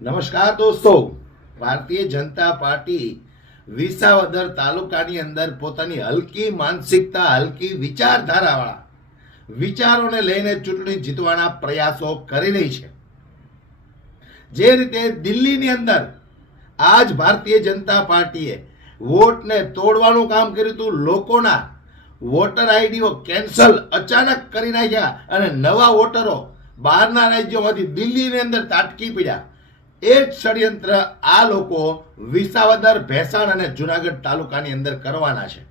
નમસ્કાર દોસ્તો, ભારતીય જનતા પાર્ટી વિસાવદર તાલુકાની અંદર પોતાની હલકી માનસિકતા, હલકી વિચારધારાવાળા વિચારોને લઈને ચૂંટણી જીતવાના પ્રયાસો કરી રહી છે. જે રીતે દિલ્હીની અંદર આજ ભારતીય જનતા પાર્ટીએ વોટને તોડવાનું કામ કર્યું હતું, લોકોના વોટર આઈડીઓ કેન્સલ અચાનક કરી નાખ્યા અને નવા વોટરો બહારના રાજ્યોમાંથી દિલ્હીની અંદર તાટકી પડ્યા. એ જ ષડયંત્ર આ લોકો વિસાવદર, ભેસાણ અને જુનાગઢ તાલુકાની અંદર કરવાના છે.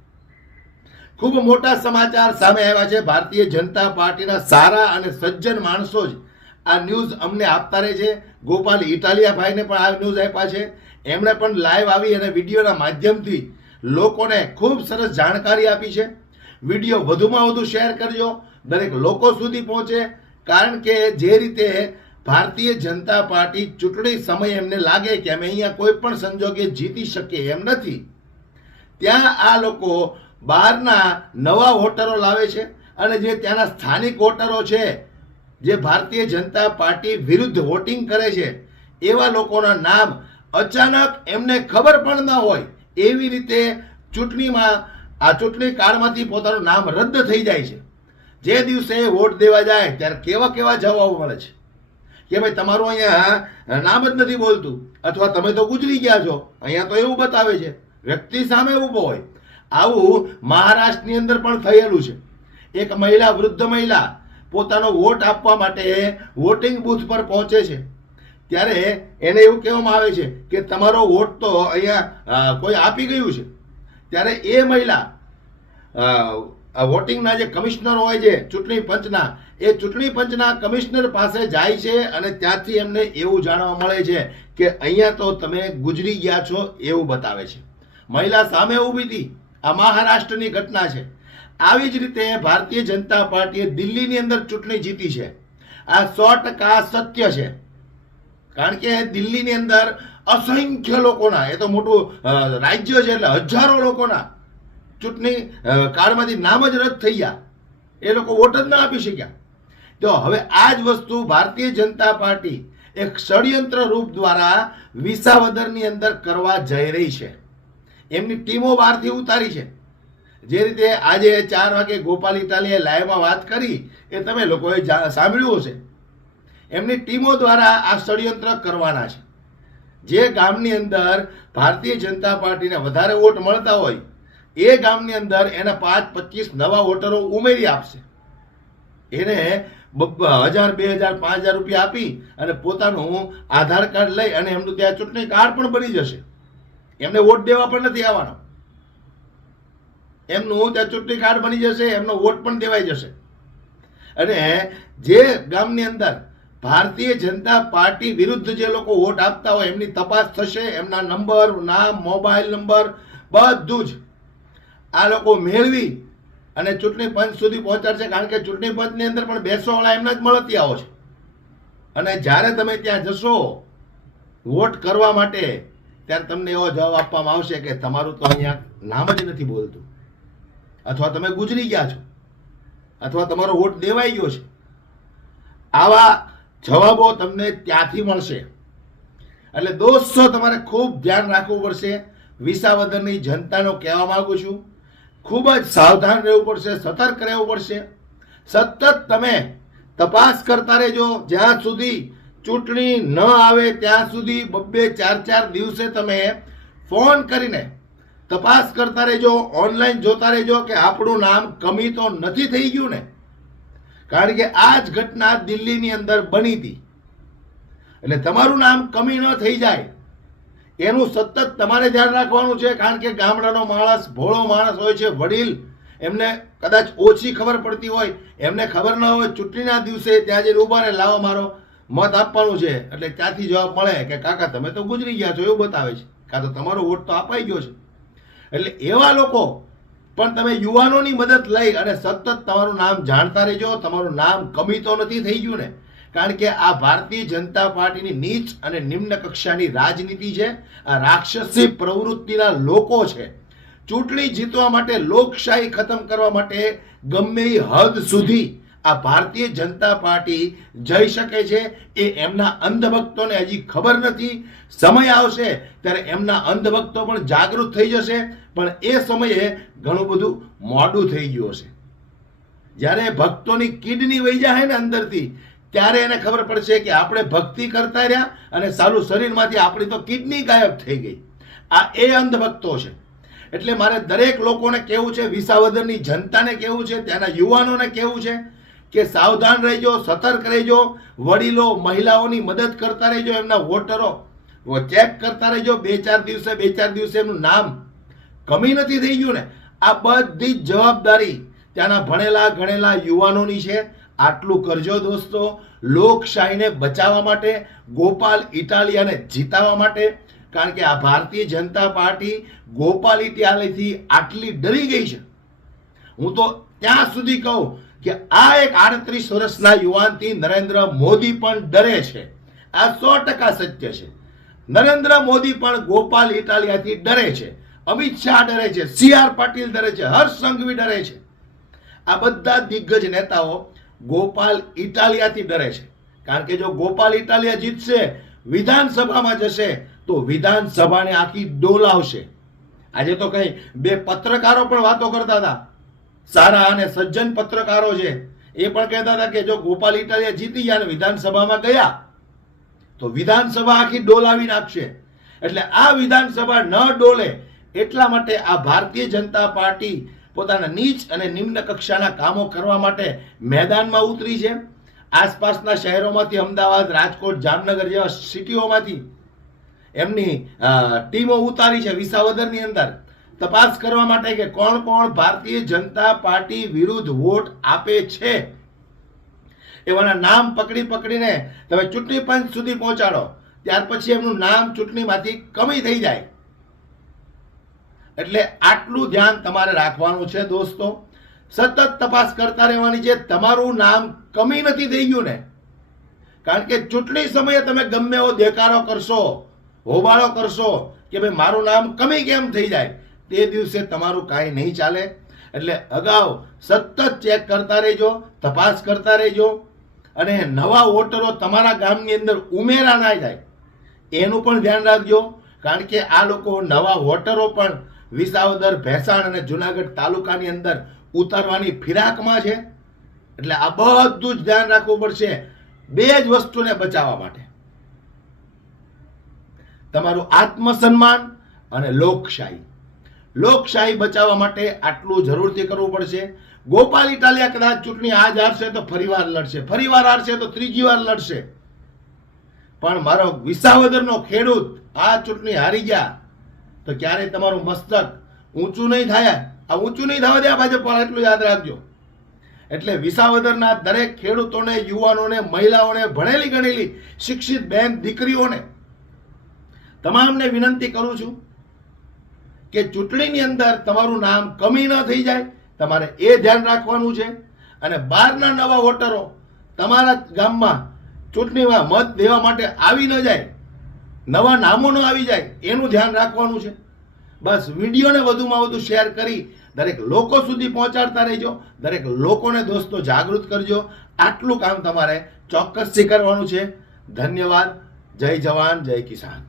ખૂબ મોટા સમાચાર સામે આવ્યા છે. ભારતીય જનતા પાર્ટીના સારા અને સજ્જન માણસો જ આ ન્યૂઝ અમને આપતા રહે છે. ગોપાલ ઇટાલિયા ભાઈને પણ આ ન્યૂઝ આપ્યા છે. એમણે પણ લાઈવ આવી અને વિડીયોના માધ્યમથી લોકોને ખૂબ સરસ જાણકારી આપી છે. વિડીયો વધુમાં વધુ શેર કરજો, દરેક લોકો સુધી પહોંચે. કારણ કે જે રીતે ભારતીય જનતા પાર્ટી ચૂંટણી સમયે એમને લાગે કે અમે અહીંયા કોઈ પણ સંજોગે જીતી શકીએ એમ નથી, ત્યાં આ લોકો બહારના નવા વોટરો લાવે છે અને જે ત્યાંના સ્થાનિક વોટરો છે, જે ભારતીય જનતા પાર્ટી વિરુદ્ધ વોટિંગ કરે છે, એવા લોકોના નામ અચાનક એમને ખબર પણ ન હોય એવી રીતે ચૂંટણીમાં આ ચૂંટણી કાળમાંથી પોતાનું નામ રદ થઈ જાય છે. જે દિવસે વોટ દેવા જાય ત્યારે કેવા કેવા જવાબો મળે છે કે ભાઈ તમારું અહીંયા નામ જ નથી બોલતું, અથવા તમે તો ગુજરી ગયા છો, અહીંયા તો એવું બતાવે છે. વ્યક્તિ સામે ઊભો હોય. આવું મહારાષ્ટ્રની અંદર પણ થયેલું છે. એક મહિલા, વૃદ્ધ મહિલા પોતાનો વોટ આપવા માટે વોટિંગ બૂથ પર પહોંચે છે, ત્યારે એને એવું કહેવામાં આવે છે કે તમારો વોટ તો અહીંયા કોઈ આપી ગયું છે. ત્યારે એ મહિલા વોટિંગના જે કમિશનર હોય છે ચૂંટણી પંચના, એ ચૂંટણી પંચના કમિશનર પાસે જાય છે અને ત્યાંથી એમને એવું જાણવા મળે છે કે અહીંયા તો તમે ગુજરી ગયા છો એવું બતાવે છે. મહિલા સામે ઊભી હતી. આ મહારાષ્ટ્રની ઘટના છે. આવી જ રીતે ભારતીય જનતા પાર્ટીએ દિલ્હીની અંદર ચૂંટણી જીતી છે. આ 100% સત્ય છે. કારણ કે દિલ્હીની અંદર અસંખ્ય લોકોના, એ તો મોટું રાજ્ય છે એટલે હજારો લોકોના ચૂંટણી કાળમાંથી નામ જ રદ થઈ ગયા. એ લોકો વોટ જ ના આપી શક્યા. તો હવે આ જ વસ્તુ ભારતીય જનતા પાર્ટી એક ષડયંત્ર રૂપ દ્વારા વિસાવદરની અંદર કરવા જઈ રહી છે. એમની ટીમો બહારથી ઉતારી છે. જે રીતે આજે 4 વાગે ગોપાલ ઇટાલિયાએ લાઈવમાં વાત કરી એ તમે લોકોએ સાંભળ્યું હશે. એમની ટીમો દ્વારા આ ષડયંત્ર કરવાના છે. જે ગામની અંદર ભારતીય જનતા પાર્ટીને વધારે વોટ મળતા હોય એ ગામની અંદર એના 5-25 નવા વોટરો ઉમેરી આપશે. એને 1000, 2000, 5000 રૂપિયા આપી અને પોતાનું આધાર કાર્ડ લઈ અને એમનું ત્યાં ચૂંટણી કાર્ડ પણ બની જશે. એમને વોટ દેવા પણ નથી આવવાનો. એમનું ત્યાં ચૂંટણી કાર્ડ બની જશે, એમનો વોટ પણ દેવાઈ જશે. અને જે ગામની અંદર ભારતીય જનતા પાર્ટી વિરુદ્ધ જે લોકો વોટ આપતા હોય એમની તપાસ થશે. એમના નંબર, નામ, મોબાઈલ નંબર બધું જ આ લોકો મેળવી અને ચૂંટણી પંચ સુધી પહોંચાડશે. કારણ કે ચૂંટણી પંચની અંદર પણ બેસવાવાળા એમના જ મળતિયાઓ છે. અને જ્યારે તમે ત્યાં જશો વોટ કરવા માટે, ત્યારે તમને એવો જવાબ આપવામાં આવશે કે તમારું તો અહીંયા નામ જ નથી બોલતું, અથવા તમે ગુજરી ગયા છો, અથવા તમારો વોટ દેવાઈ ગયો છે. આવા જવાબો તમને ત્યાંથી મળશે. એટલે દોસ્તો, તમારે ખૂબ ધ્યાન રાખવું પડશે. વિસાવદરની જનતાનો કહેવા માંગુ છું, ખૂબ જ સાવધાન રહેવું પડશે, સતર્ક રહેવું પડશે. સતત તમે તપાસ કરતા રહેજો. જ્યાં સુધી ચૂંટણી ન આવે ત્યાં સુધી 2-4 દિવસે તમે ફોન કરીને તપાસ કરતા રહેજો, ઓનલાઈન જોતા રહેજો કે આપણું નામ કમી તો નથી થઈ ગયું ને. કારણ કે આ જ ઘટના દિલ્હીની અંદર બની હતી. એટલે તમારું નામ કમી ન થઈ જાય એનું સતત તમારે ધ્યાન રાખવાનું છે. કારણ કે ગામડાનો માણસ, ભોળો માણસ હોય છે, વડીલ, એમને કદાચ ઓછી ખબર પડતી હોય, એમને ખબર ન હોય, ચૂંટણીના દિવસે ત્યાં જઈને ઉભા રહે, લાવો મારો મત આપવાનું છે, એટલે ત્યાંથી જવાબ મળે કે કાકા તમે તો ગુજરી ગયા છો એવું બતાવે છે, કાં તો તમારો વોટ તો અપાઈ ગયો છે. એટલે એવા લોકો પણ તમે યુવાનોની મદદ લઈ અને સતત તમારું નામ જાણતા રહેજો. તમારું નામ કમી તો નથી થઈ ગયું ને. કારણ કે આ ભારતીય જનતા પાર્ટીની નીચ અને નિમ્ન કક્ષાની રાજનીતિ છે. આ રાક્ષસી પ્રવૃત્તિના લોકો છે. ચૂંટણી જીતવા માટે, લોકશાહી ખતમ કરવા માટે ગમે એ હદ સુધી આ ભારતીય જનતા પાર્ટી જઈ શકે છે એ એમના અંધભક્તોને હજી ખબર નથી. સમય આવશે ત્યારે એમના અંધભક્તો પણ જાગૃત થઈ જશે, પણ એ સમયે ઘણું બધું મોડું થઈ ગયું હશે. જ્યારે ભક્તોની કિડની વહી જાય ને અંદરથી, ત્યારે એને ખબર પડશે કે આપણે ભક્તિ કરતા રહ્યા અને સાલું શરીરમાંથી આપણી તો કિડની ગાયબ થઈ ગઈ. આ એ અંધભક્તો છે. એટલે મારે દરેક લોકોને કહેવું છે, વિસાવદરની જનતાને કહેવું છે, ત્યાંના યુવાનોને કહેવું છે કે સાવધાન રહેજો, સતર્ક રહેજો. વડીલો મહિલાઓની મદદ કરતા રહેજો, એમના વોટરો ચેક કરતા રહેજો. બે ચાર દિવસે એમનું નામ કમી નથી થઈ ગયું ને. આ બધી જ જવાબદારી ત્યાંના ભણેલા ગણેલા યુવાનોની છે. આટલું કરજો દોસ્તો, લોકશાહીને બચાવવા માટે, ગોપાલ ઇટાલિયાને જીતાવવા માટે. કારણ કે આ ભારતીય જનતા પાર્ટી ગોપાલ ઇટાલિયાથી આટલી ડરી ગઈ છે. હું તો ત્યાં સુધી કહું કે આ એક 38 વર્ષના યુવાનથી નરેન્દ્ર મોદી પણ ડરે છે. આ 100% સત્ય છે. નરેન્દ્ર મોદી પણ ગોપાલ ઇટાલિયાથી ડરે છે, અમિત શાહ ડરે છે, CR પાટીલ ડરે છે, હર્ષ સંઘવી ડરે છે. આ બધા દિગ્ગજ નેતાઓ ગોપાલ ઇટાલિયાથી ડરે છે. કારણ કે જો ગોપાલ ઇટાલિયા જીતશે, વિધાનસભામાં જશે, તો વિધાનસભાને આખી ડોલાવશે. આજે તો કઈ બે પત્રકારો પણ વાતો કરતા હતા, સારા અને સજ્જન પત્રકારો છે, એ પણ કહેતા હતા કે જો ગોપાલ ઇટાલિયા જીતી ગયા અને વિધાનસભામાં ગયા તો વિધાનસભા આખી ડોલાવી નાખશે. એટલે આ વિધાનસભા ન ડોલે એટલા માટે આ ભારતીય જનતા પાર્ટી પોતાના નીચ અને નિમ્ન કક્ષાના કામો કરવા માટે મેદાનમાં ઉતરી છે. આસપાસના શહેરોમાંથી, અમદાવાદ, રાજકોટ, જામનગર જેવા સિટીઓમાંથી એમની ટીમો ઉતારી છે વિસાવદરની અંદર તપાસ કરવા માટે કે કોણ કોણ ભારતીય જનતા પાર્ટી વિરુદ્ધ વોટ આપે છે. એવાના નામ પકડીને તમે ચૂંટણી પંચ સુધી પહોંચાડો, ત્યાર પછી એમનું નામ ચૂંટણીમાંથી કમી થઈ જાય. એટલે આટલું ધ્યાન તમારે રાખવાનું છે દોસ્તો. સતત તપાસ કરતા રહેવાની છે. તમારું નામ કમી નથી થઈ ગયું ને, કારણ કે ચૂંટણી સમયે તમે ગમે એવો દેકારો કરશો, હોબાળો કરશો કે ભાઈ મારું નામ કમી કેમ થઈ જાય, તે દિવસે તમારું કાંઈ નહીં ચાલે. એટલે અગાઉ સતત ચેક કરતા રહેજો, તપાસ કરતા રહેજો, અને નવા વોટરો તમારા ગામની અંદર ઉમેરા ના જાય એનું પણ ધ્યાન રાખજો. કારણ કે આ લોકો નવા વોટરો પણ વિસાવદર, ભેસાણ અને જુનાગઢ તાલુકાની અંદર ઉતારવાની ફિરાકમાં છે. એટલે આ બધું જ ધ્યાન રાખવું પડશે બે જ વસ્તુને બચાવવા માટે, તમારું આત્મસન્માન અને લોકશાહી. લોકશાહી બચાવવા માટે આટલું જરૂરથી કરવું પડશે. ગોપાલ ઇટાલિયા કદાચ ચૂંટણી આજ હારશે તો ફરીવાર લડશે, ફરીવાર હારશે તો ત્રીજી વાર લડશે. પણ મારો વિસાવદરનો ખેડૂત આ ચૂંટણી હારી ગયા તો ક્યારેય તમારું મસ્તક ઊંચું નહીં થાય. આ ઊંચું નહીં થવા દે ભાજપ પર, એટલું યાદ રાખજો. એટલે વિસાવદરના દરેક ખેડૂતોને, યુવાનોને, મહિલાઓને, ભણેલી ગણેલી શિક્ષિત બહેન દીકરીઓને તમામને વિનંતી કરું છું કે ચૂંટણીની અંદર તમારું નામ કમી ન થઈ જાય, તમારે એ ધ્યાન રાખવાનું છે. અને બહારના નવા વોટરો તમારા ગામમાં ચૂંટણીમાં મત દેવા માટે આવી ન જાય, નવા નામો ન આવી જાય, એનું ધ્યાન રાખવાનું છે. બસ વિડીયોને વધુમાં વધુ શેર કરી દરેક લોકો સુધી પહોંચાડતા રહેજો. દરેક લોકોને દોસ્તો જાગૃત કરજો. આટલું કામ તમારે ચોક્કસથી કરવાનું છે. ધન્યવાદ. જય જવાન, જય કિસાન.